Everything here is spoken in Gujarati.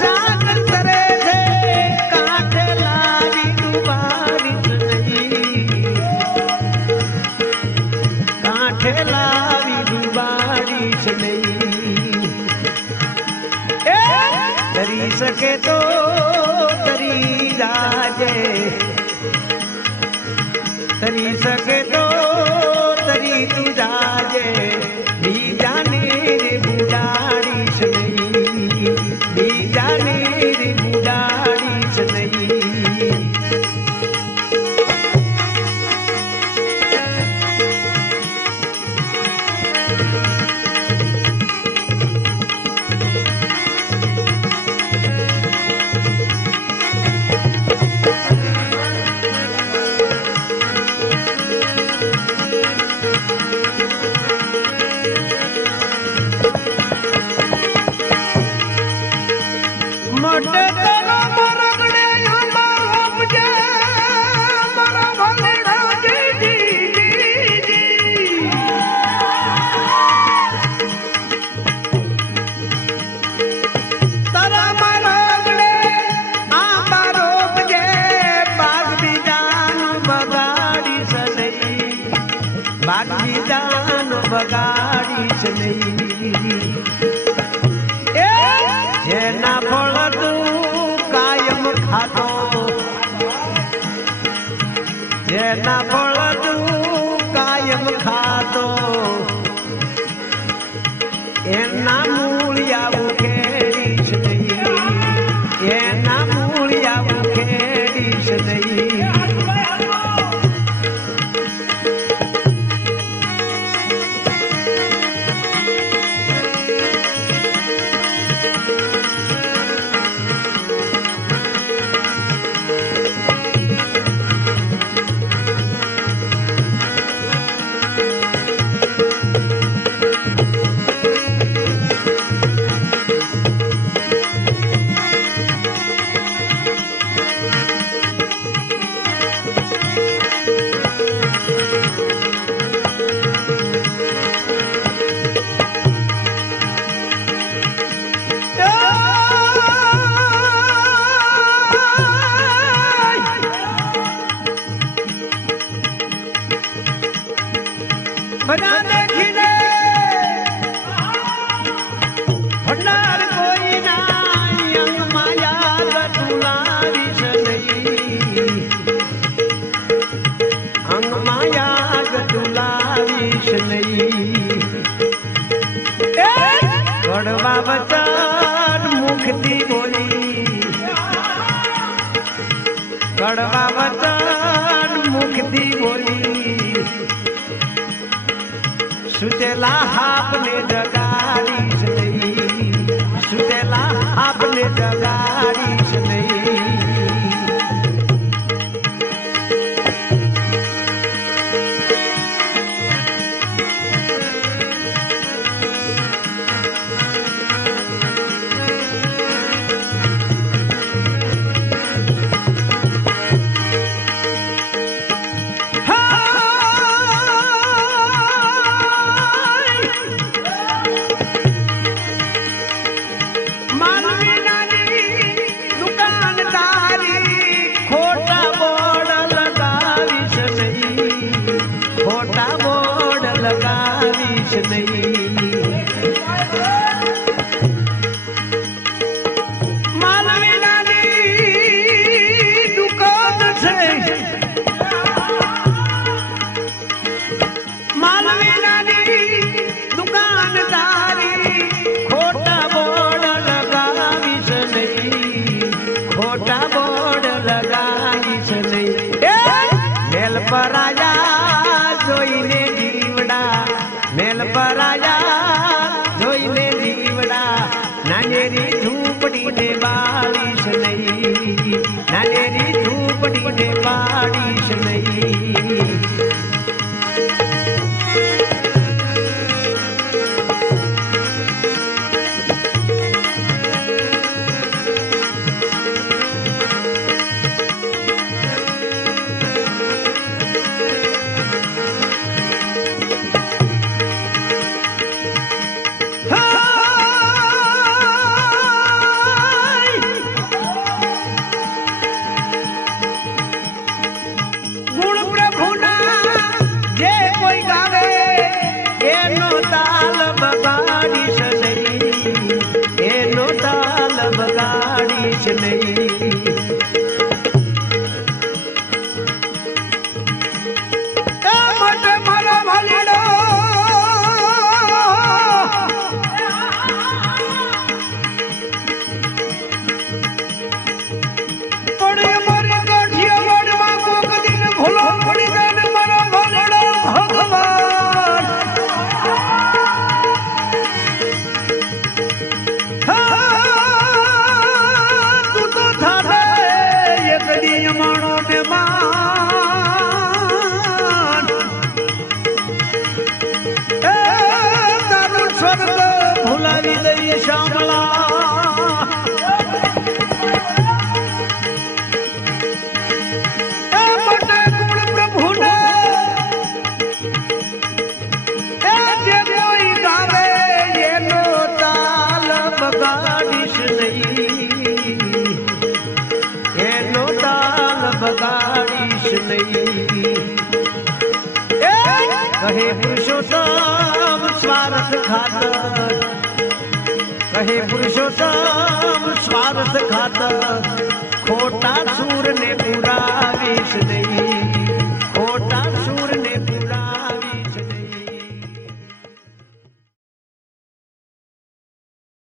સાગર તરે છે કાંઠે લાવી ડુબાડીશ નહીં, કાંઠે લાવી ડુબાડીશ નહીં. તરી શકે તો તરી જાજે, તરી શકે તો તરી તું જાજે, બીજાની રે બુડાડીશ નહીં, બીજાની રે બુડાડીશ નહીં. મોટે તરો મરગડે આંબા ઉપજે, મારા ભંગડા જી. તારા મરગડે આંબા રોપજે, બાગ બીજાનું બગાડીશ નહીં, બાગ બીજાનું બગાડીશ નહીં. જેના ફળ તું કાયમ ખાતો, જેના ફળ તું કાયમ ખાતો, એના મૂળિયા ઉખેડીશ નહીં, એના મૂળિયા ઉખેડીશ નહીં. બધા દેખીને ભંડાર કોઈ ના અંગ માયા ગટુલાવીશ નહીં, અંગ માયા ગટુલાવીશ નહીં. કડવા વચન મુખથી બોલી, કડવા વચન મુખથી બોલી, સુતેલા આપને જગાડીશ નહીં, સુતેલા આપને જગાડીશ નહીં. લગાવીશ નહીં, માલવીનાની દુકાન છે, માલવીનાની દુકાનદારી, ખોટા બોર્ડ લગાવીશ નહીં, ખોટા બોર્ડ લગાવીશ નહીં. મેલ પર આયા જોઈને મેલ પર આયા જોઈને દીવડા, નાનેરી ઝૂંપડીને બાળીશ નહીં, નાનેરી ઝૂંપડીને બાળીશ નહીં. લગાડીશ નહીં. માટે મારા વાલીડો પડે મારી કાઠિયાવાડમાં કોક દિન ભૂલો પડી જાય ને મારા વાલીડો ભગવાન તું તો થાને એક દી માણો ને સ્વર્ગ ભૂલાવી દઈ શામળા. એ મોટે ગુણ પ્રભુને એ જે કોઈ ગાવે એનો તાલ બગાડીશ નહીં, એનો તાલ બગાડીશ નહીં. કહે પુરુષોત્તમ સ્વાર્થ ખાતર, કહે પુરુષોત્તમ સ્વાર્થ ખાતર ખોટા સૂર ને પુરાવીશ